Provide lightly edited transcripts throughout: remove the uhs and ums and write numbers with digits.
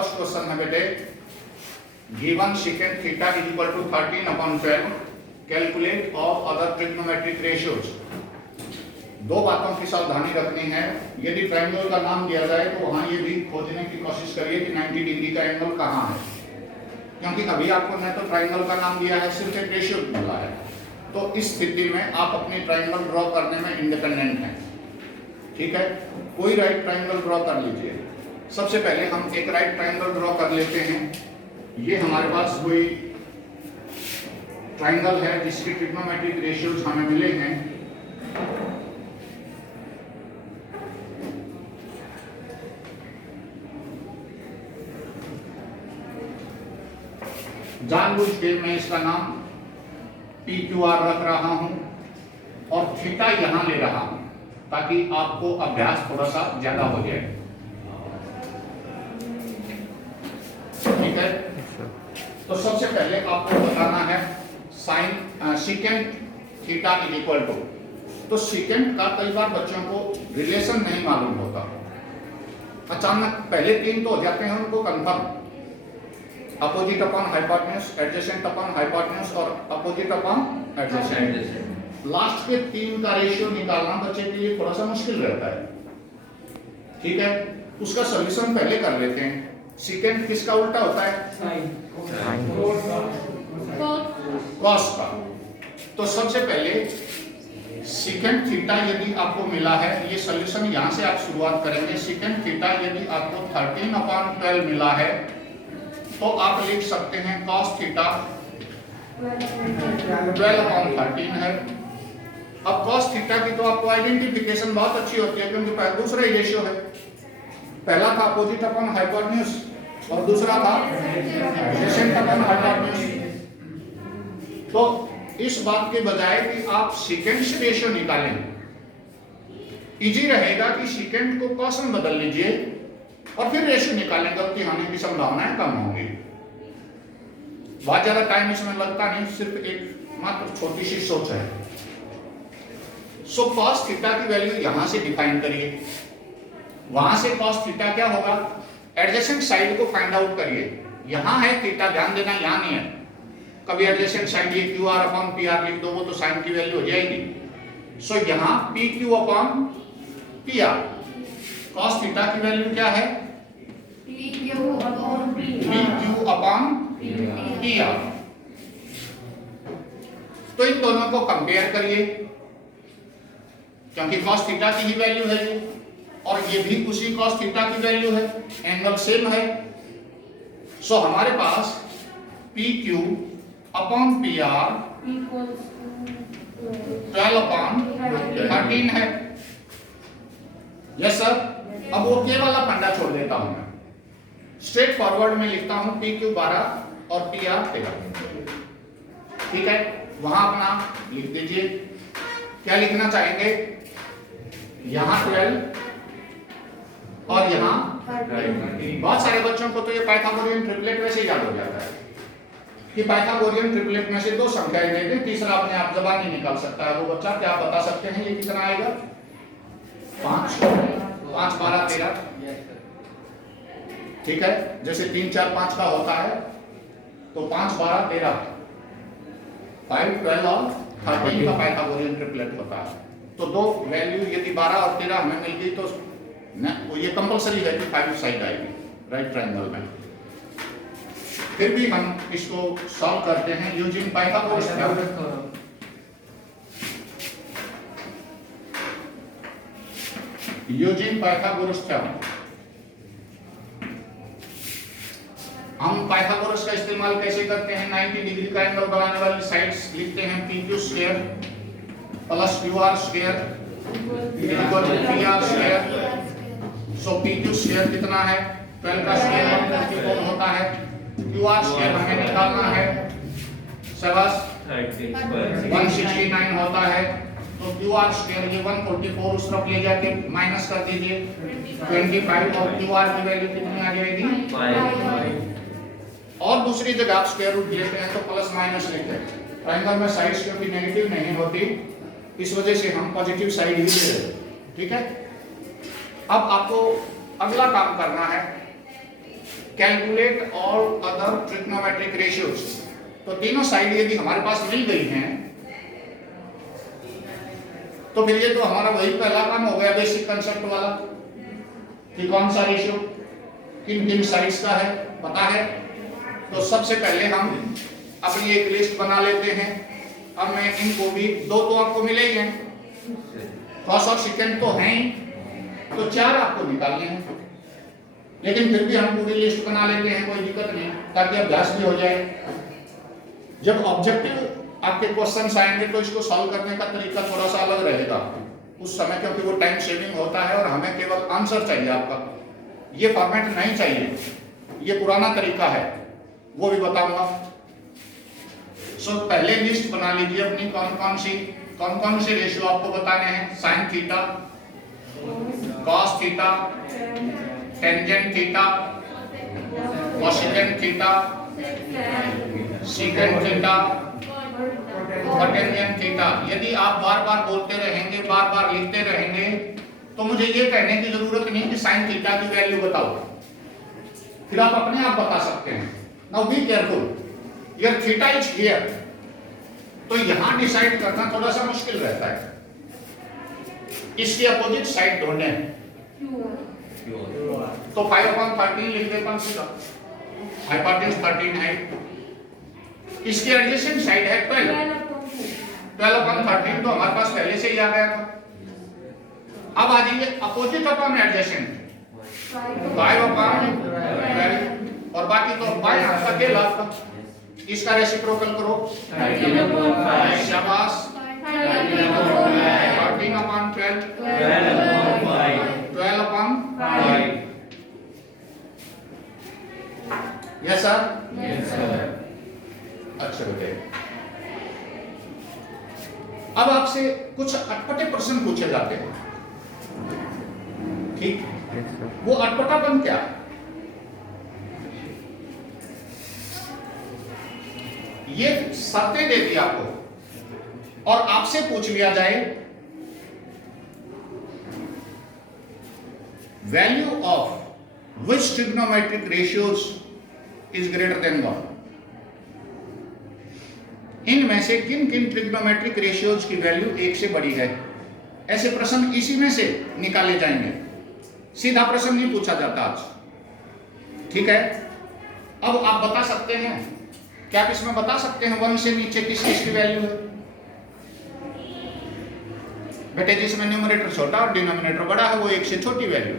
First question है बेटे, given secant theta is equal to 13/12, calculate of other trigonometric ratios. दो बातों की सावधानी रखनी है, यदि ट्रायंगल का नाम दिया जाए तो वहां ये भी खोजने की कोशिश करिए कि 90 डिग्री का एंगल कहां है, क्योंकि अभी आपको न तो ट्रायंगल का नाम दिया है, सिर्फ एक रेशियो मिला है। तो इस स्थिति में आप अपनी ट्रायंगल ड्रॉ करने में इंडिपेंडेंट हैं, ठीक है। कोई राइट ट्रायंगल ड्रॉ कर लीजिए। सबसे पहले हम एक राइट ट्रायंगल ड्रॉ कर लेते हैं। ये हमारे पास कोई ट्रायंगल है जिसकी ट्रिग्नोमेट्रिक रेशियोज हमें मिले हैं। जानबूझ के मैं इसका नाम PQR रख रहा हूं और थीटा यहां ले रहा हूं ताकि आपको अभ्यास थोड़ा सा ज्यादा हो जाए, ठीक है। तो सबसे पहले आपको बताना है sine secant theta is equal to. तो सेकेंट का कई बार बच्चों को रिलेशन नहीं मालूम होता, अचानक पहले तीन तो हो जाते हैं उनको confirm, opposite upon hypotenuse, adjacent upon hypotenuse और अपोजिट अपॉन एडजेसेंट। लास्ट के तीन का रेशियो निकालना बच्चे के लिए थोड़ा सा मुश्किल रहता है, ठीक है। उसका सॉल्यूशन पहले कर लेते हैं। सेकेंड किसका उल्टा होता है? कॉस का। तो सबसे पहले सेकेंड थीटा यदि आपको मिला है, ये सॉल्यूशन यहां से आप शुरुआत करेंगे। सेकेंड थीटा यदि आपको 13/12 मिला है तो आप लिख सकते हैं cos थीटा 12/13 है। अब cos थीटा की तो आपको आइडेंटिफिकेशन बहुत अच्छी होती है, क्योंकि पहला दूसरा ही रेशियो है। पहला था अपोजिट अपॉन हाइपोटेन्यूज और दूसरा था एडजेसेंट अपॉन हाइपोटेन्यूज। तो इस बात के बजाय कि आप सेकेंड से रेशियो निकालें, इजी रहेगा कि सेकेंड को cos में बदल लीजिए और फिर रेशियो निकालें, गलती होने की संभावनाएं कम होंगी। बहुत ज्यादा टाइम इसमें लगता नहीं, सिर्फ एक मात्र छोटी सी सोच है। सो cos थीटा की वैल्यू यहां से डिफाइन करिए, वहां से cos थीटा क्या होगा, एडजेसेंट साइड को फाइंड आउट करिए। यहां है थीटा, ध्यान देना यहां नहीं है। कभी एडजेसेंट साइड ये QR/PR लिख दो, वो तो साइन की वैल्यु हो जाएगी। सो यहां PQ/PR, cos थीटा की वैल्यू क्या है? PQ/PR। तो इन दोनों को कंपेयर करिए, क्योंकि cos थीटा की ही वैल्यू है ये, और ये भी उसी cos थीटा की वैल्यू है, एंगल सेम है। सो हमारे पास PQ/PR 12/13 है। Yes sir. अब वो के वाला फंडा छोड़ देता हूं मैं, स्ट्रेट फॉरवर्ड में लिखता हूं PQ 12 और PR 13, ठीक है। वहां अपना लिख दीजिए, क्या लिखना चाहेंगे? यहां 12 और यहां 13। बहुत सारे बच्चों को तो ये पाइथागोरियन ट्रिपलेट वैसे ही याद हो जाता है कि पाइथागोरियन ट्रिपलेट में से दो संख्याएं दे दें, तीसरा अपने आप जबान नहीं निकाल सकता है वो बच्चा। क्या आप बता सकते हैं ये कितना आएगा? 5 12 13, ठीक है। जैसे 3 4 5 का होता है तो 5 12 13, 5 12 और 13 का पाइथागोरियन ट्रिपलेट होता है। तो दो वैल्यू यदि 12 और 13 हमें मिल गई तो ये कंपलसरी है कि 5 साइड आएगी राइट ट्रायंगल में। फिर भी हम इसको सॉल्व करते हैं using Pythagoras theorem. Using Pythagoras theorem हम पाइथागोरस का इस्तेमाल कैसे करते हैं? 90 डिग्री का एंगल बनाने वाली साइड्स लिखते हैं PQ² plus QR² equal to PR square. So PQ² कितना है? 12 का स्क्वायर 154 होता है। QR² हमें निकालना है, सबस 169 होता है। तो QR² ये 144 उस तरफ ले जाके माइनस कर दीजिए 25 और QR की वैल्यू कितनी आ जाएगी? और दूसरी जगह आप स्क्वायर रूट लेते हैं तो प्लस माइनस लेते हैं। ट्रायंगल में साइड्स क्योंकि नेगेटिव नहीं होती, इस वजह से हम पॉजिटिव साइड ही ले रहे हैं, ठीक है। अब आपको अगला काम करना है, calculate all other trigonometric ratios. तो तीनों साइड यदि हमारे पास मिल गई हैं तो फिर ये तो हमारा वही पहला काम हो गया बेसिक कंसेप्ट वाला कि कौन सा रेशियो किन किन साइड्स का है पता है। तो सबसे पहले हम अपनी एक लिस्ट बना लेते हैं। अब मैं इनको भी दो तो आपको मिले ही हैं, कॉस और सेकेंड तो हैं ही, तो 4 आपको निकालने हैं। लेकिन फिर भी हम पूरी लिस्ट बना लेते हैं, कोई दिक्कत नहीं, ताकि अभ्यास भी हो जाए। जब ऑब्जेक्टिव आपके क्वेश्चंस आएंगे तो इसको सॉल्व करने का तरीका थोड़ा सा अलग रहेगा उस समय, क्योंकि वो टाइम सेविंग होता है और हमें केवल आंसर चाहिए आपका। ये फॉर्मेट नहीं चाहिए, ये पुराना तरीका है, वो भी बताऊंगा। सो पहले लिस्ट बना लीजिए अपनी, कौन कौन से रेशियो आपको बताने हैं। Sine theta, cos theta, tangent theta, cosecant theta, secant theta, cotangent theta. यदि आप बार बार बोलते रहेंगे, बार बार लिखते रहेंगे, तो मुझे ये कहने की जरूरत नहीं कि साइन थीटा की वैल्यू बताओ, फिर आप अपने आप बता सकते हैं। Now be careful, here theta is here, तो यहां डिसाइड करना थोड़ा सा मुश्किल रहता है। इसकी अपोजिट साइड ढूंढे, तो 5/13 लिख देता हूं सीधा, हाइपोटेन्यूज 13 है। इसकी एडजेसेंट साइड है 12/13, तो हमारे पास पहले से ही आ गया था। अब आ जाइए अपोजिट अपॉन एडजेसेंट, 5/12, और बाकी तो बाएं हाथ का खेल आपका। इसका रेसिप्रोकल करो, शाबाश, 13/12, 12/5। यस सर, अच्छा बेटे। अब आपसे कुछ अटपटे प्रश्न पूछे जाते हैं, ठीक? वो अटपटापन क्या? ये शर्तें दे दी आपको और आपसे पूछ लिया जाए value of which trigonometric ratios is greater than 1। इनमें से किन किन ट्रिग्नोमेट्रिक रेशियोज की वैल्यू 1 से बड़ी है। ऐसे प्रश्न इसी में से निकाले जाएंगे, सीधा प्रश्न नहीं पूछा जाता आज, ठीक है? अब आप बता सकते हैं, क्या आप इसमें बता सकते हैं 1 से नीचे किस किस की वैल्यू है? बेटे जिसमें न्यूमरेटर छोटा और डिनोमिनेटर बड़ा है वो 1 से छोटी वैल्यू।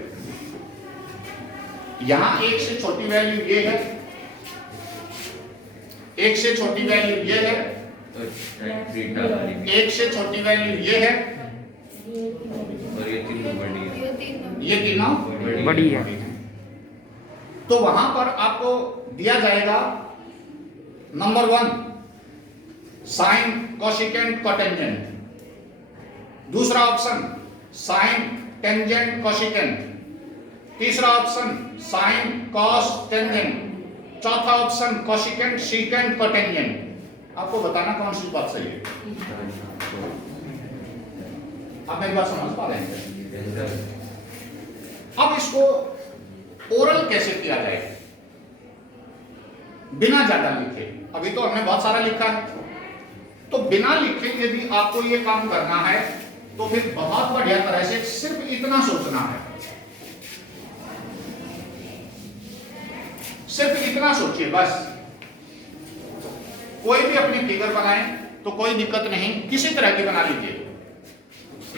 यहां 1 से छोटी वैल्यू ये है, 1 से छोटी वैल्यू ये है, 1 से छोटी वैल्यू ये है, और ये तीनों बड़ी है, ये तीनों बड़ी है। तो वहां पर आपको दिया जाएगा नंबर 1 साइन, कोसेकेंट, कोटेंजेंट। दूसरा ऑप्शन साइन, टेंजेंट, कोसेकेंट। तीसरा ऑप्शन साइन, कॉस, टेंजेंट। चौथा ऑप्शन कोसेकेंट, सेकेंट, कोटेंजेंट। आपको बताना कौन सी बात सही है। आप मेरी बात समझ पा रहे हैं? अब इसको ओरल कैसे किया जाए बिना ज्यादा लिखे? अभी तो हमने बहुत सारा लिखा है, तो बिना लिखे यदि आपको ये काम करना है तो फिर बहुत बढ़िया तरह से सिर्फ इतना सोचना है, सिर्फ इतना सोचिए बस। कोई भी अपनी फिगर बनाएं तो कोई दिक्कत नहीं, किसी तरह की बना लीजिए।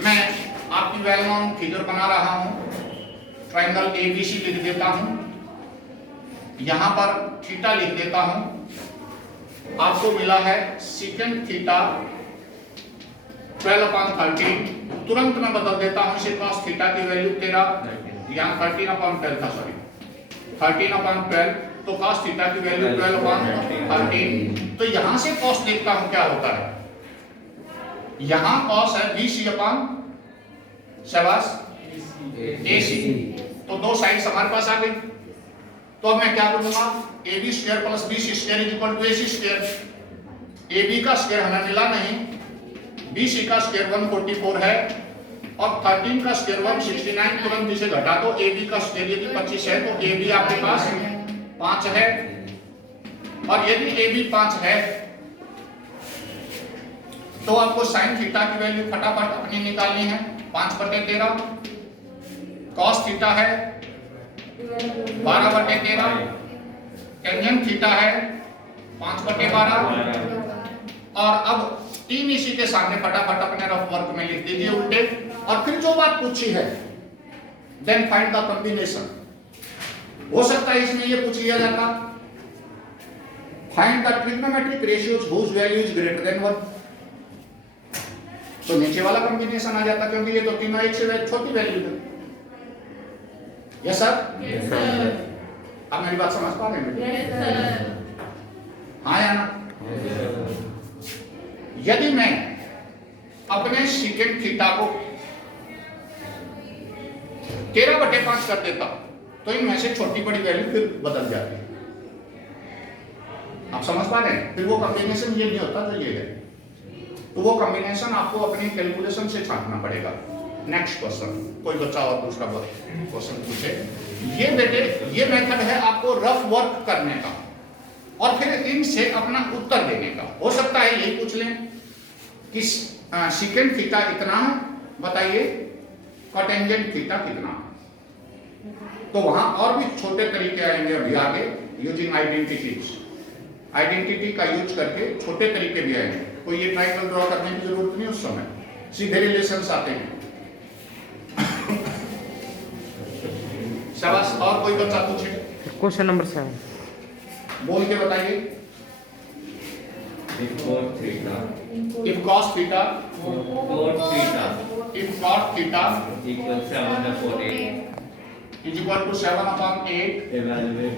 मैं आपकी वेल नोन फिगर बना रहा हूं, ट्रायंगल एबीसी लिख देता हूं, यहां पर थीटा लिख देता हूं। आपको मिला है सेकेंड थीटा 12/13, तुरंत मैं बदल देता हूं इसे, cos थीटा की वैल्यू 13, यहां 13/12 था, सॉरी 13/12, तो cos थीटा की वैल्यू 12/13। तो यहां से cos देखता हूं क्या होता है। यहां cos है BC/, शाबाश, AC, तो दो साइड्स हमारे पास आ गई। तो अब मैं क्या करूंगा, AB square plus BC square is equal to AC square. AB का स्क्वायर हमें मिला नहीं, BC का स्क्वायर 144 है और 13 का स्क्वायर 169, तुरंत इसे घटा दो। AB का स्क्वायर यदि 25 है तो AB आपके पास 5 है, और यदि ए बी 5 है तो आपको साइन थीटा की वैल्यू फटाफट अपनी निकालनी है। 5/13 कॉस थीटा है 12/13, टेंजेंट थीटा है 5/12, और अब 3 इसी के सामने फटाफट अपने रफ वर्क में लिख दीजिए उल्टे। और फिर जो बात पूछी है देन फाइंड द कॉम्बिनेशन। हो सकता है इसमें ये पूछ लिया जाता find the trigonometric ratios whose value is greater than 1, तो नीचे वाला कॉम्बिनेशन आ जाता, क्योंकि ये तो तीनों एक से छोटी वैल्यू है। यस सर, यस सर, आप मेरी बात समझ पा रहे हैं? Yes sir. हाँ या ना? यदि मैं अपने सीकेंट थीटा को 13/5 कर देता तो इनमें से छोटी बड़ी वैल्यू फिर बदल जाती है। आप समझ पा रहे हैं? फिर वो कॉम्बिनेशन ये नहीं होता जो ये है, तो वो कॉम्बिनेशन आपको अपनी कैलकुलेशन से छांटना पड़ेगा। नेक्स्ट क्वेश्चन, कोई बच्चा और दूसरा क्वेश्चन पूछे। ये बेटे ये मेथड है आपको रफ वर्क करने का और फिर इनसे अपना उत्तर देने का। हो सकता है यही पूछ लें कि सीकेंट थीटा इतना है, बताइए कॉटेंजेंट थीटा कितना, तो वहां और भी छोटे तरीके आएंगे अभी आगे, यूजिंग आइडेंटिटी का यूज करके छोटे तरीके भी आएंगे। कोई ये ट्रायंगल ड्रॉ करने की जरूरत नहीं, उस समय सीधे रिलेशंस आते हैं। शाबाश, और कोई बच्चा पूछे? क्वेश्चन नंबर 7 बोल के बताइए। if cos theta if cos theta if cot theta equals 7/8, is equal to 7/8, evaluate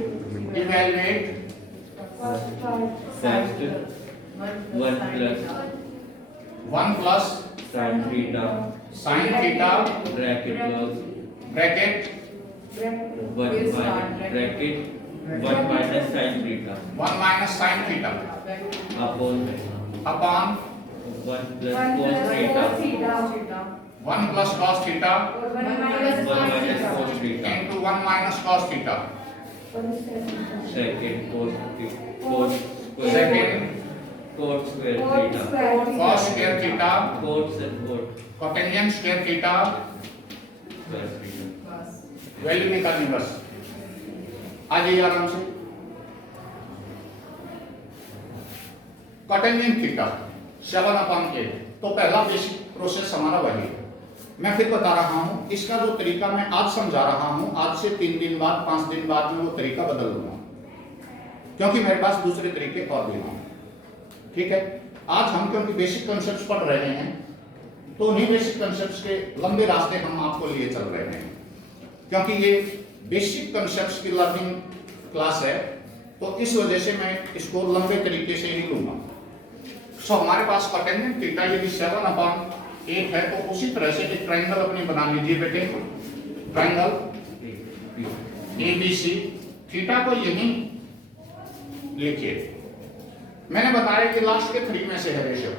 evaluate first 1 plus 1 sin theta sin theta bracket close bracket 1 minus sin theta 1 minus sin theta upon upon 1 plus cos theta 1 plus cos theta 1 minus cos theta into 1 minus cos theta second cos square second cot square theta cos square theta cot and cot cotangent square theta square theta value निकालनी बस। आ जाइए आराम से। Cotangent theta 7/8, तो पहला basic process हमारा वही है। मैं फिर बता रहा हूं, इसका जो तरीका मैं आज समझा रहा हूं, आज से 3 दिन बाद 5 दिन बाद में वो तरीका बदल लूंगा, क्योंकि मेरे पास दूसरे तरीके और भी होंगे। ठीक है, आज हम क्योंकि बेसिक कॉन्सेप्ट्स पढ़ रहे हैं तो उन्हीं बेसिक कॉन्सेप्ट्स के लंबे रास्ते हम आपको लिए चल रहे हैं, क्योंकि ये बेसिक कॉन्सेप्ट्स की लर्निंग क्लास है, तो इस वजह से मैं इसको लंबे तरीके से ही लूंगा। सो हमारे पास कोटेंजेंट थीटा यदि 7/8 है तो उसी तरह से एक ट्रायंगल अपनी बना लीजिए बेटे। ट्रायंगल ABC, थीटा को यहीं लिखिए। मैंने बताया कि लास्ट के 3 में से है रेशियो,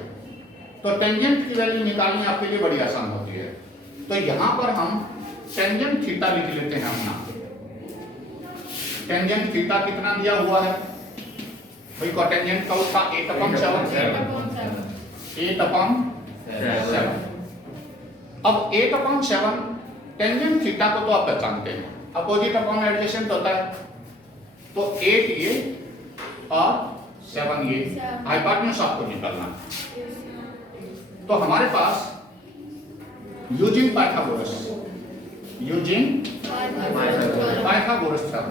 तो टेंजेंट की वैल्यू निकालनी आपके लिए बड़ी आसान होती है। तो यहां पर हम टेंजेंट थीटा लिख लेते हैं अपना। टेंजेंट थीटा कितना दिया हुआ है भाई? कोटेंजेंट का उसका 8/7 8/7। अब 8/7 टेंजेंट थीटा को तो आप पहचानते हैं, अपोजिट अपॉन एडजेसेंट होता है, तो 8 ये और 7 ये, हाइपोटेन्यूज आपको निकालना। तो हमारे पास यूजिंग पाइथागोरस था।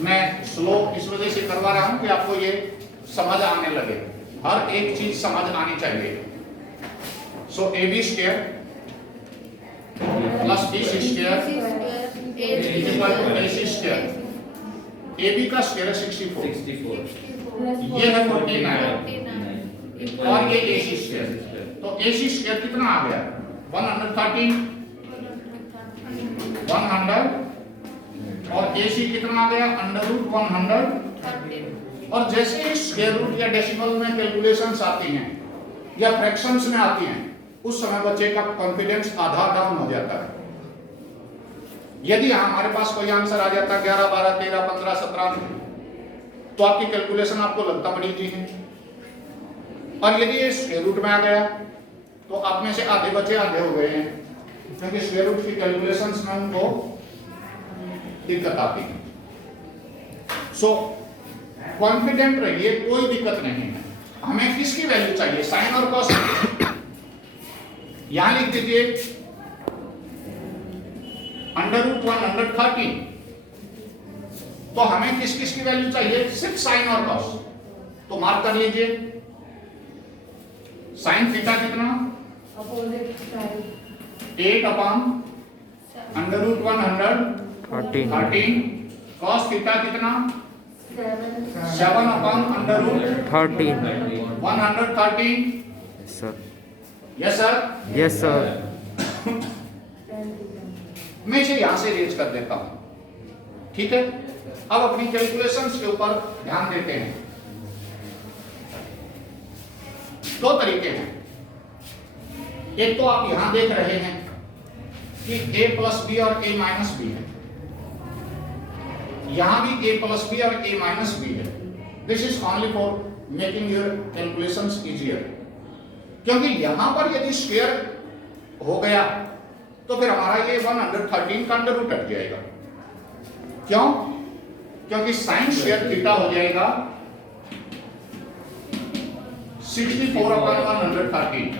मैं स्लो इस वजह से करवा रहा हूं कि आपको ये समझ आने लगे, हर एक चीज समझ आनी चाहिए। So AB square plus BC square is equal to AC square. AB का स्क्वायर है 64, ये है 49 और ये AC स्क्वायर। तो AC स्क्वायर कितना आ गया? 113 100, और AC कितना आ गया? √100। और जैसे ही स्क्वायर रूट या डेसिमल में कैलकुलेशंस आती हैं या फ्रैक्शंस में आती हैं उस समय बच्चे का कॉन्फिडेंस आधा डाउन हो जाता है। यदि हमारे पास कोई आंसर आ जाता 11, 12, 13, 15, 17 तो आपकी कैलकुलेशन आपको लगता बड़ी इजी है, और यदि ये स्क्वायर रूट में आ गया तो आप में से आधे बच्चे आधे हो गए हैं, क्योंकि स्क्वायर रूट की कैलकुलेशंस में उनको दिक्कत आती है। सो कॉन्फिडेंट रहिए, कोई दिक्कत नहीं है। हमें किसकी वैल्यू चाहिए, साइन और कॉस। यहां लिख दीजिए √113। तो हमें किस किस की वैल्यू चाहिए, सिर्फ साइन और कॉस। तो मार्क कर लीजिए, साइन थीटा कितना, 8/√113। कॉस थीटा कितना, 7/√113। Sir. Yes sir, yes sir. मैं इसे यहां से रेज कर देता हूं, ठीक है। अब अपनी कैलकुलेशंस के ऊपर ध्यान देते हैं। दो तरीके हैं, एक तो आप यहां देख रहे हैं कि a प्लस बी और a माइनस बी है, यहां भी a प्लस बी और a माइनस बी है। This is only for making your calculations easier, क्योंकि यहां पर यदि स्क्वायर हो गया तो फिर हमारा ये 113 का अंडर रूट हट जाएगा। क्यों? क्योंकि साइन स्क्वायर थीटा हो जाएगा 64/113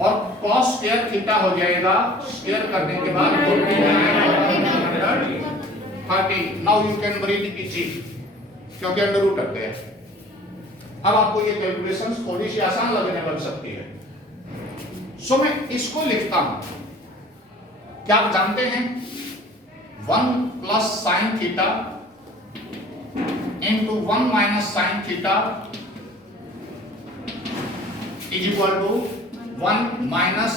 और कॉस स्क्वायर थीटा हो जाएगा स्क्वायर करने के बाद 49/113। Now you can breathe easy, क्योंकि अंडर रूट हट गया। अब आपको ये कैलकुलेशंस थोड़ी सी आसान लगने लग सकती है। सो मैं इसको लिखता हूं, क्या आप जानते हैं 1 plus sine theta into 1 minus sine theta is equal to 1 minus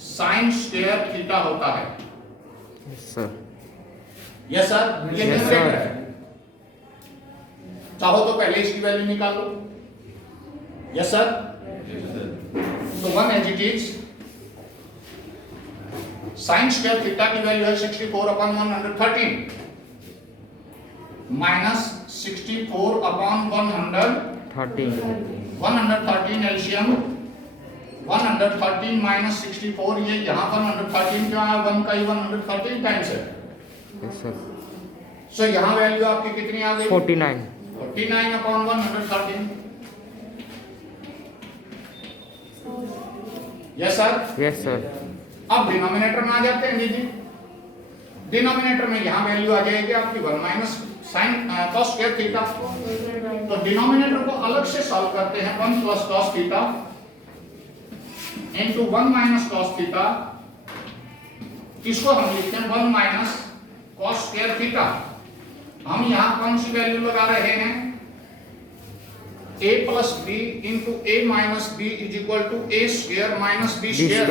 sine square theta होता है। सर। यस सर, ये Yes, न्यूमरेटर sir. है। चाहो तो पहले इसकी वैल्यू निकाल लो। यस सर, तो 1 as it is, sine square theta की वैल्यू है 64/113 माइनस 64/113। 113 एलसीएम, 113 माइनस 64, ये यहां पर 113 क्यों आया, 1 का ही 113 टाइम्स है। Yes sir. सो यहां वैल्यू आपकी कितनी आ गई, 49। 49/113। Yes sir. Yes sir. अब डिनोमिनेटर में आ जाते हैं दीदी। डिनोमिनेटर में यहां वैल्यू आ जाएगी आपकी 1 minus sine cos square theta. तो डिनोमिनेटर को अलग से सॉल्व करते हैं, 1 plus cos theta into 1 minus cos theta. इसको हम लिखते हैं 1 माइनस कॉस स्क्वायर थीटा। हम यहां कौन सी वैल्यू लगा रहे हैं, a plus b into a minus b is equal to a square minus b square.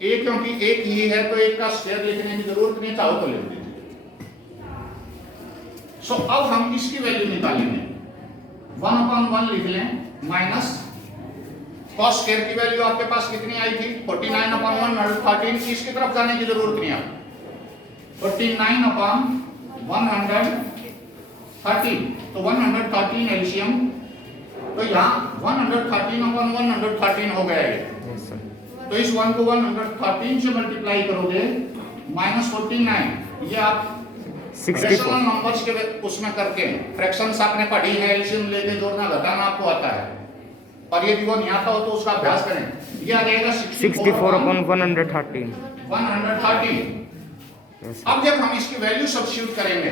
a क्योंकि एक ही है तो एक का स्क्वायर लिखने की जरूरत नहीं, चाहो तो लिख दीजिए। सो अब हम इसकी वैल्यू निकालेंगे, 1/1 लिख लें माइनस कॉस स्क्वायर की वैल्यू आपके पास कितनी आई थी, 49/113। इसकी तरफ जाने की जरूरत नहीं है, 49/113। तो 113 एलसीएम, तो यहाँ 113/113 हो गया ये। Yes sir. तो इस 1 को 113 से मल्टीप्लाई करोगे -49, ये आप 64 रेशनल नंबर्स के उसमें करके फ्रैक्शंस आपने पढ़ी है, एलसीएम लेके जोड़ना घटाना आपको आता है, और यदि वो नहीं आता हो तो उसका अभ्यास करें। ये आ जाएगा 64/113। 113। यस। अब जब हम इसकी वैल्यू सब्स्टिट्यूट करेंगे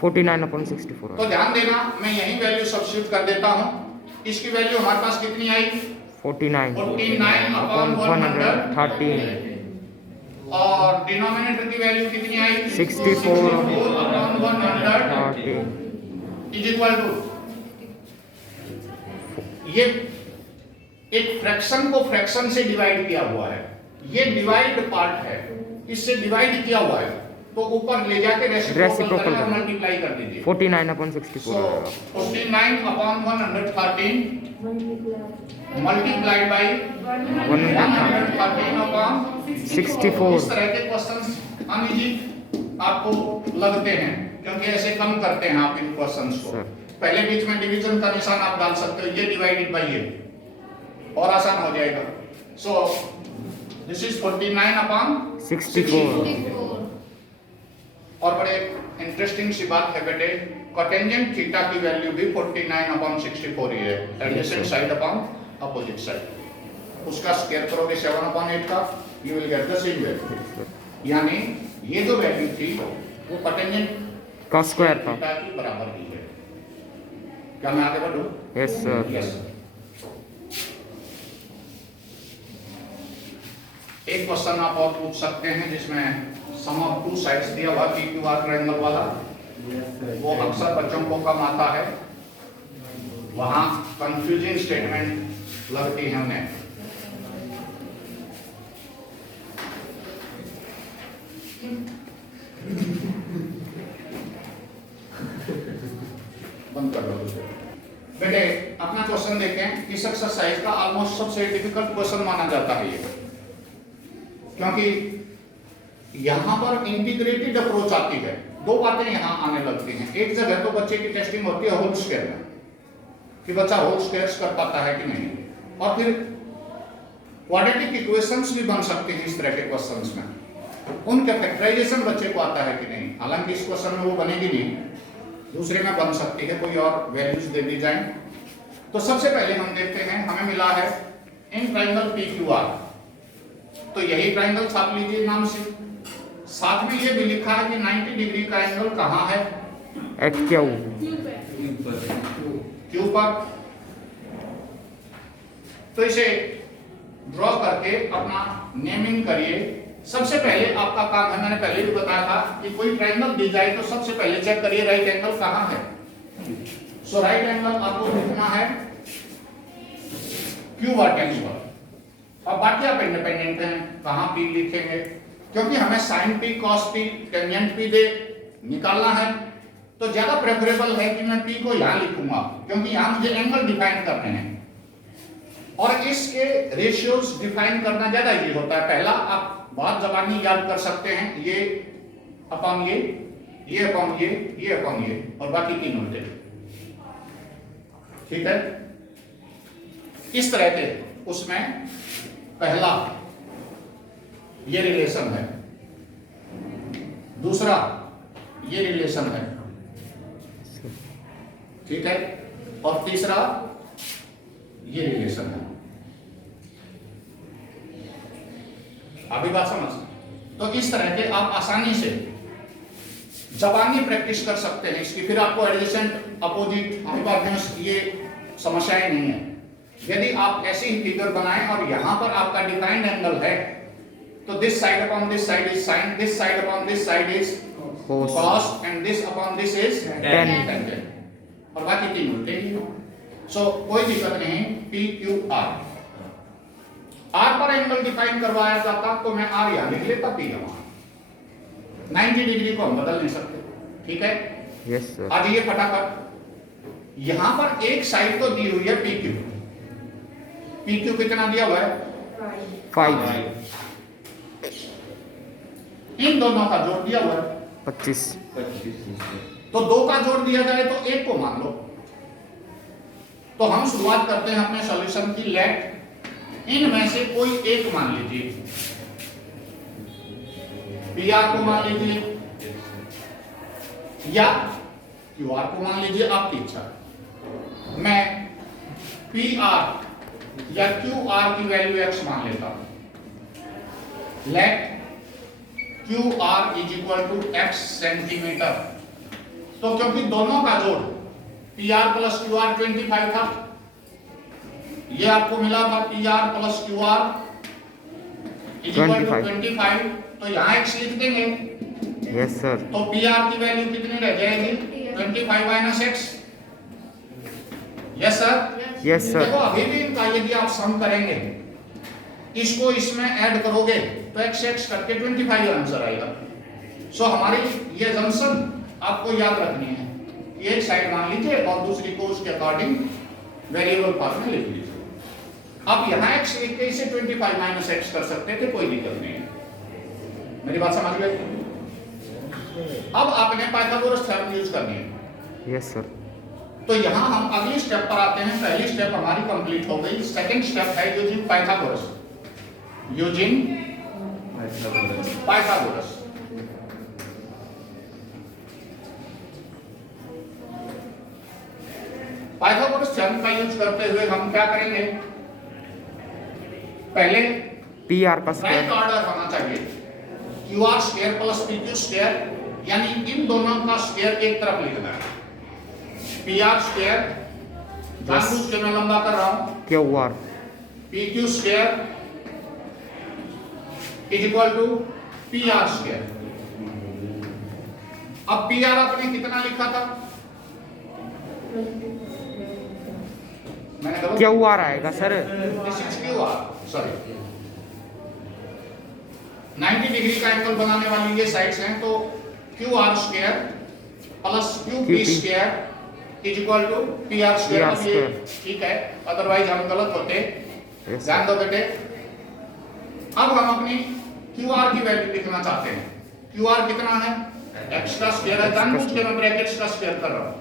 49/64। तो ध्यान देना, मैं यही वैल्यू सब्स्टिट्यूट कर देता हूं। इसकी वैल्यू हमारे पास कितनी आई, 49/113। और डिनोमिनेटर की वैल्यू कितनी आई, 64/113। इज इक्वल टू, ये एक फ्रैक्शन को फ्रैक्शन से डिवाइड किया हुआ है, ये डिवाइड पार्ट है, इससे डिवाइड किया हुआ है। तो ऊपर ले जाके रेसिप्रोकल Reciprocal करें और करें। मल्टीप्लाई कर दीजिए। 49/64 So आएगा। 49/113 मल्टीप्लाइड बाई 164। इस तरह के क्वेश्चंस अनइजी आपको लगते हैं क्योंकि ऐसे कम करते हैं आप इन क्वेश्चंस को। सर। पहले बीच में डिवीजन का निशान आप डाल सकते हो, ये डिवाइडेड बाई ये, और आसान हो जाएगा। So this is 49/64। और बड़े इंटरेस्टिंग सी बात है बेटे, कोटेंजेंट थीटा की वैल्यू भी 49/64 ही है, adjacent side upon opposite side. उसका स्क्वायर करोगे 7/8 का, you will get the same value. यानी ये जो वैल्यू थी वो कोटेंजेंट का स्क्वायर था। थीटा की बराबर ही है। क्या मैं आगे बढ़ूं? Yes sir. यस। एक क्वेश्चन आप और पूछ सकते हैं जिसमें सम ऑफ टू साइड्स दिया हुआ PQR ट्रायंगल वाला, वो अक्सर बच्चों को कम आता है, वहां कंफ्यूजिंग स्टेटमेंट लगती है उन्हें। बंद कर दो बेटे। अपना क्वेश्चन देखें। इस एक्सरसाइज का ऑलमोस्ट सबसे डिफिकल्ट क्वेश्चन माना जाता है ये, क्योंकि यहां पर इंटीग्रेटेड अप्रोच आती है। दो बातें यहां आने लगती हैं। एक जगह तो बच्चे की टेस्टिंग होती है होल स्क्वायर में, कि बच्चा होल स्क्वायर्स कर पाता है कि नहीं, और फिर क्वाड्रेटिक इक्वेशंस भी बन सकती हैं इस तरह के क्वेश्चंस में, उनके फैक्टराइजेशन बच्चे को आता है कि नहीं। हालांकि इस क्वेश्चन में वो बनेगी नहीं, दूसरे में बन सकती है, कोई और वैल्यूज दे दी जाए। तो सबसे पहले हम देखते हैं, हमें मिला है इन ट्रायंगल PQR, तो यही ट्रायंगल छाप लीजिए नाम से। साथ में ये भी लिखा है कि 90 डिग्री का एंगल कहाँ है? एट क्यू क्यू पर। तो इसे ड्रॉ करके अपना नेमिंग करिए। सबसे पहले आपका काम है, मैंने पहले भी बताया था कि कोई ट्रायंगल दी जाए तो सबसे पहले चेक करिए राइट एंगल कहाँ है। सो राइट एंगल आपको लिखना है क्यू वर्टेक्स पर, और बाकी आप इंडिपेंडेंट हैं, कहाँ P लिखेंगे, क्योंकि हमें sine P, cos P, tangent P दे निकालना है, तो ज्यादा प्रेफरेबल है कि मैं P को यहां लिखूंगा, क्योंकि यहां मुझे एंगल डिफाइन करने हैं और इसके रेशियोज डिफाइन करना ज्यादा इजी होता है। पहला आप बात जबानी याद कर सकते हैं, ये अपॉन ये अपॉन ये अपॉन ये, और बाकी तीन उल्टे। ठीक है, इस तरह के उसमें पहला ये रिलेशन है, दूसरा ये रिलेशन है, ठीक है, और तीसरा ये रिलेशन है। अभी बात समझ। तो इस तरह के आप आसानी से जबानी प्रैक्टिस कर सकते हैं इसकी, फिर आपको एडजेसेंट, अपोजिट, हाइपोटेन्यूज ये समस्याएं नहीं है। यदि आप ऐसे ही फिगर बनाएं और यहां पर आपका डिफाइंड एंगल है, तो this side upon this side is sine, this side upon this side is cos, and this upon this is tangent, और बाकी तीन उल्टे ही। सो कोई दिक्कत नहीं। PQR, R पर एंगल डिफाइन करवाया जाता तो मैं R यहां लिख लेता, P वहां। 90 डिग्री को हम बदल नहीं सकते, ठीक है। Yes sir. आज ये फटाफट, यहां पर एक साइड तो दी हुई है PQ। PQ कितना दिया हुआ है? 5 इन दोनों का जोड़ दिया हुआ है 25। तो दो का जोड़ दिया जाए तो एक को मान लो। तो हम शुरुआत करते हैं अपने सॉल्यूशन की। लेट इनमें से कोई एक मान लीजिए, PR को मान लीजिए या QR को मान लीजिए, आपकी इच्छा। मैं PR या QR की वैल्यू x मान लेता हूं। Let QR is equal to x centimetre. तो क्योंकि दोनों का जोड़ PR प्लस QR 25 था, ये आपको मिला था PR plus QR is equal to 25, तो यहाँ x लिख देंगे। Yes sir. तो PR की वैल्यू कितनी रह जाएगी? 25 minus x। Yes sir. Yes sir. देखो अभी भी इनका यदि आप सम करेंगे, इसको इसमें ऐड करोगे तो x करके 25 आंसर आएगा। सो हमारी ये जंक्शन आपको याद रखनी है कि एक साइड मान लीजिए और दूसरी को उसके अकॉर्डिंग वेरिएबल फॉर्म में लिख लीजिए। अब यहाँ x लिख के इसे 25 माइनस एक्स कर सकते थे, कोई दिक्कत नहीं है। मेरी बात समझ गए? अब आपने पाइथागोरस थ्योरम यूज करनी है। Yes sir. तो यहाँ हम अगली स्टेप पर आते हैं। पहली स्टेप हमारी कंप्लीट हो गई। सेकंड स्टेप है using Pythagoras. Using Pythagoras. Pythagoras theorem का यूज करते हुए हम क्या करेंगे? पहले पी आर का राइट स्क्वायर। ऑर्डर होना चाहिए। Q R square plus P Q square, यानी इन दोनों का स्क्वायर एक तरफ लिखना है। पी आर स्क्वायर जानबूझ के मैं लंबा कर रहा हूं। Q R P Q square is equal to P R square. अब पी आर आपने कितना लिखा था? मैंने कहा क्यू आर आएगा sir. This is Q R, sorry 90 degree का एंगल बनाने वाली ये साइड्स हैं, तो Q R square plus Q P square is equal to P R square. अब ये ठीक है, अदरवाइज हम गलत होते। Yes, ध्यान दो बेटे। अब हम अपनी क्यू आर की वैल्यू लिखना चाहते हैं। क्यू आर कितना है? एक्स का स्क्वायर है। जानबूझ के मैं ब्रैकेट्स का स्क्वायर कर रहा हूं।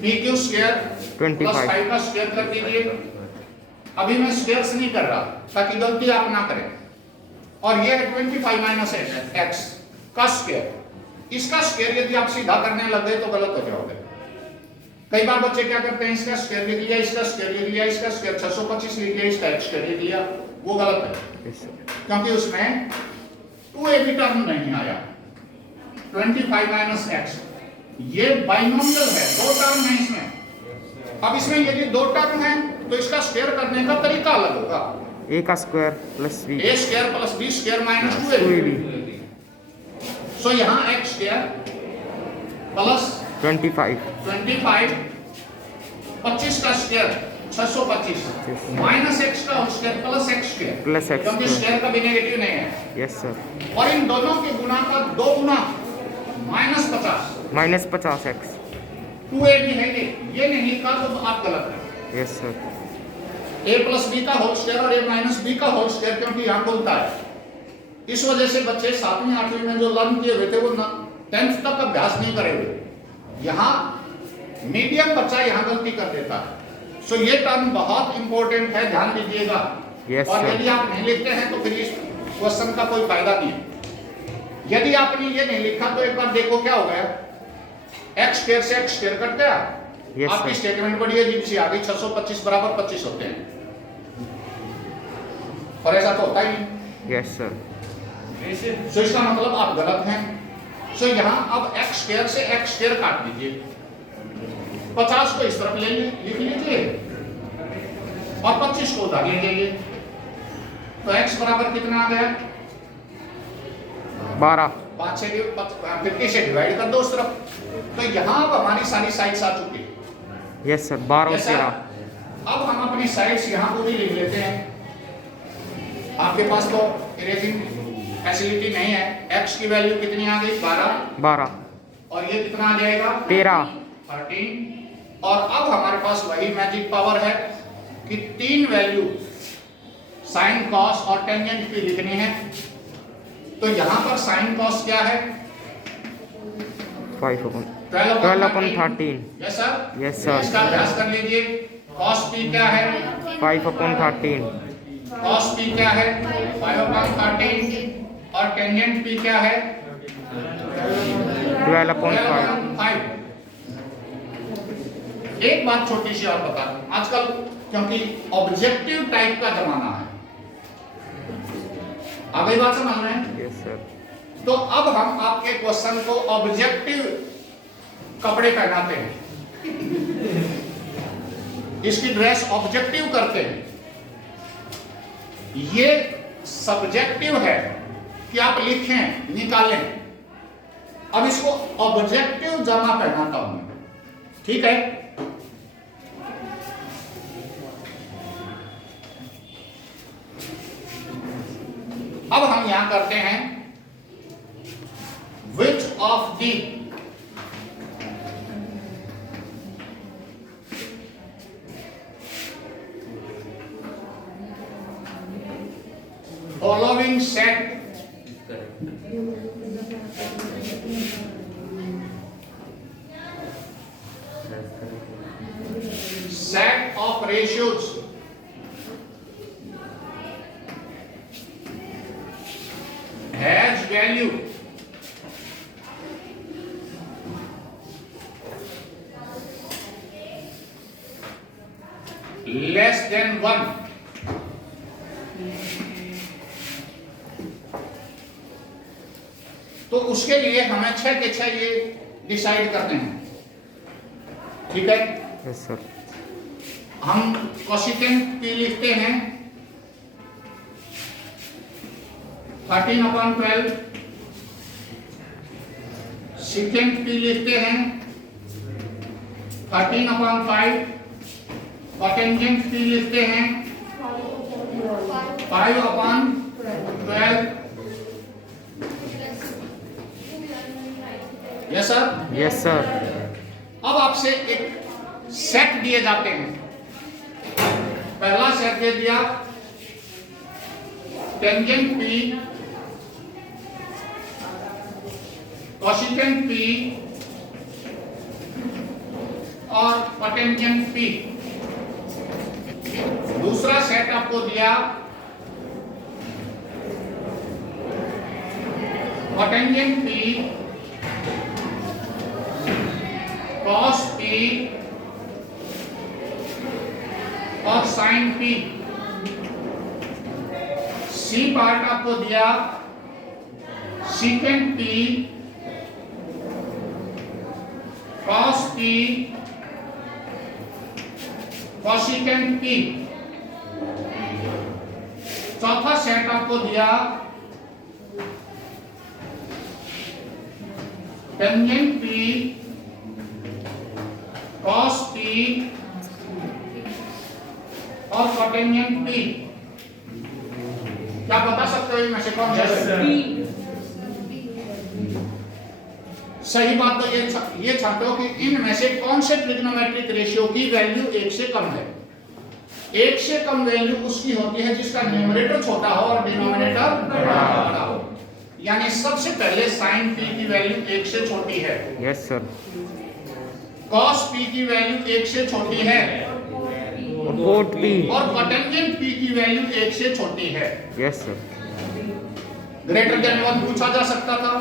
पी क्यू स्क्वायर प्लस 5 का स्क्वायर कर दीजिए। अभी मैं स्क्वायर्स नहीं कर रहा ताकि गलती आप ना करें। और ये है 25 माइनस एक्स का स्क्वायर। इसका स्क्वायर यदि आप सीधा करने लग गए तो गलत हो जाओगे। कई बार बच्चे क्या करते हैं, इसका स्क्वायर लिख लिया, इसका स्क्वायर लिख लिया, इसका स्क्वायर 625 लिख लिया, इसका एक्स स्क्वायर लिख लिया। वो गलत है, यस सर। क्योंकि उसमें 2ab टर्म नहीं आया। 25 माइनस एक्स ये बाइनोमियल है, दो टर्म है इसमें। अब इसमें यदि दो टर्म है तो इसका स्क्वायर करने का तरीका अलग होगा। ए का square plus b a square plus b square minus 2ab। So यहाँ एक्स स्क्वायर प्लस 25 25 का स्क्वायर 625 माइनस एक्स का whole square plus x square, plus x क्योंकि स्क्वायर कभी नेगेटिव नहीं है। Yes sir. और इन दोनों के गुणा का 2 गुना माइनस 50 माइनस 50 एक्स। 2ab है ये नहीं लिखा तो आप गलत है। Yes sir. a plus b का होल स्क्वायर और a माइनस बी का होल स्क्वायर, क्योंकि यहाँ खुलता है। इस वजह से बच्चे 7वीं 8वीं में जो लर्न किए हुए थे वो 10th तक अभ्यास नहीं करे हुए। यहाँ मीडियम बच्चा यहाँ गलती कर देता है। सो ये टर्म बहुत इंपॉर्टेंट है, ध्यान दीजिएगा। Yes, और sir. यदि आप नहीं लिखते हैं तो फिर इस क्वेश्चन का कोई फायदा नहीं है। यदि आपने ये नहीं लिखा तो एक बार देखो क्या हो गया। एक्स स्क्वायर से एक्स स्क्वायर कट गया। Yes, आपकी sir. स्टेटमेंट बड़ी अजीब सी आ गई, 625 बराबर 25 होते हैं, और ऐसा तो होता ही नहीं। Yes sir. सो इसका मतलब आप गलत हैं। सो यहाँ अब एक्स स्क्वायर से एक्स स्क्वायर काट दीजिए। 50 को इस तरफ लिख लीजिए और 25 को उधर ले जाइए। तो x बराबर कितना आ गया? 12 5 से 50 से डिवाइड कर दो उस तरफ। तो यहाँ अब हमारी सारी साइड्स आ चुकी है। Yes sir. 12 और Yes, sir. 13। अब हम अपनी साइड्स यहाँ पूरी लिख लेते हैं। आपके पास तो इरेजिंग फैसिलिटी नहीं है। x की वैल्यू कितनी आ गई? 12 और ये कितना आ जाएगा? 13। और अब हमारे पास वही मैजिक पावर है कि 3 वैल्यू साइन कॉस और टेंजेंट की लिखनी है। तो यहाँ पर साइन कॉस क्या है? 12/13। Yes sir. Yes, sir. इसका अभ्यास कर लीजिए। कॉस पी क्या है? 5/13। कॉस पी क्या है? 5/13। और टेंजेंट पी क्या है? 12/5। एक बात छोटी सी और बता दूं, आजकल क्योंकि ऑब्जेक्टिव टाइप का जमाना है, आप ये बात समझ रहे हैं? Yes sir. तो अब हम आपके क्वेश्चन को ऑब्जेक्टिव कपड़े पहनाते हैं, इसकी ड्रेस ऑब्जेक्टिव करते हैं। ये सब्जेक्टिव है कि आप लिखें निकालें। अब इसको ऑब्जेक्टिव जामा पहनाता हूं, ठीक है? अब हम यहां करते हैं of the following set Correct. That's correct. set of ratios has value less than 1 तो उसके लिए हमें 6 के 6 ये डिसाइड करने हैं। ठीक है, यस सर। हम कोशिकेंट P लिखते हैं 13/12, सेकेंड P लिखते हैं 13/5, कोटेंजेंट P लिखते हैं 5/12। Yes sir. Yes sir. अब आपसे एक सेट दिए जाते हैं। पहला सेट दे दिया टेंजेंट P, कोशिकेंट P और कोटेंजेंट P। दूसरा सेट आपको दिया कोटेंजेंट P, cos P और sin P। C पार्ट आपको दिया secant P, cos P, cosecant P। चौथा सेट आपको दिया टेंजेंट P, cos P और कोटेंजेंट P। क्या बता सकते हो इनमें से कौन सा है? सही बात तो ये चाहते हो कि इनमें से कौन से ट्रिग्नोमेट्रिक रेशियो की वैल्यू 1 से कम है। 1 से कम वैल्यू उसकी होती है जिसका न्यूमरेटर छोटा हो और डिनोमिनेटर बड़ा हो। यानी सबसे पहले sin P की वैल्यू 1 से छोटी है। Yes sir. cos P की वैल्यू 1 से छोटी है कोट P। और कोटेंजेंट P की वैल्यू 1 से छोटी है। Yes sir. ग्रेटर देन 1 पूछा जा सकता था।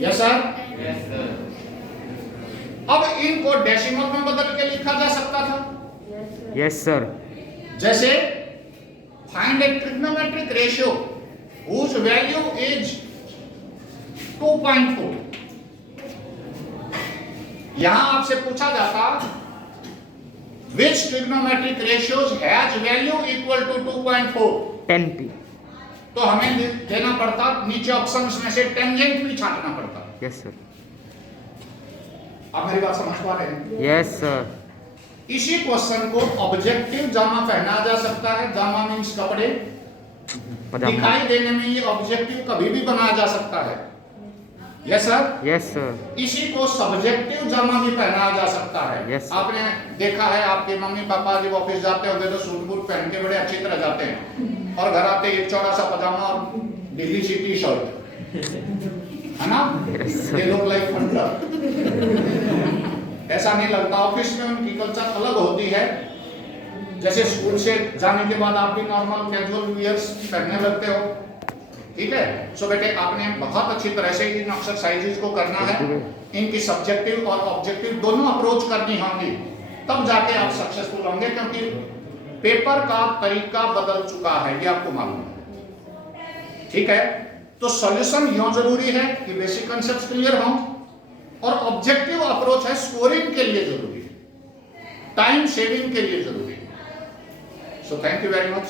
Yes sir. Yes, sir. अब इनको डेसिमल में बदल के लिखा जा सकता था। Yes sir. जैसे find a trigonometric ratio whose value is 2.4। यहां आपसे पूछा जाता which trigonometric ratios has value equal to 2.4। 10P। तो हमें देना पड़ता नीचे ऑप्शंस में से टेंजेंट भी छांटना पड़ता। Yes sir. आप मेरी बात समझ पा रहे हैं? Yes sir. इसी क्वेश्चन को ऑब्जेक्टिव जामा पहना जा सकता है। जामा मींस कपड़े। पजामा। दिखाई देने में ये ऑब्जेक्टिव कभी भी बनाया जा सकता है। Yes sir. Yes sir. इसी को सब्जेक्टिव जामा भी पहनाया जा सकता है। Yes. आपने देखा है आपके मम्मी पापा जब ऑफिस जाते होंगे तो सूट बूट पहन के बड़े अच्छी तरह जाते हैं और घर आते एक चौड़ा सा पजामा और ढीली सी टी शर्ट, है ना? Yes, sir. ये लोग लाइक ऐसा नहीं लगता। ऑफिस में उनकी कल्चर अलग होती है। जैसे स्कूल से जाने के बाद आप भी नॉर्मल कैजुअल वियर्स पहनने लगते हो। ठीक है। सो बेटे आपने बहुत अच्छी तरह से इन एक्सरसाइजेज को करना है। इनकी सब्जेक्टिव और ऑब्जेक्टिव दोनों अप्रोच करनी होंगी, तब जाके आप सक्सेसफुल होंगे। क्योंकि पेपर का तरीका बदल चुका है, ये आपको मालूम है। ठीक है। तो सॉल्यूशन यूं जरूरी है कि बेसिक कॉन्सेप्ट्स क्लियर हों और ऑब्जेक्टिव अप्रोच है स्कोरिंग के लिए जरूरी है, टाइम सेविंग के लिए जरूरी है। So thank you very much.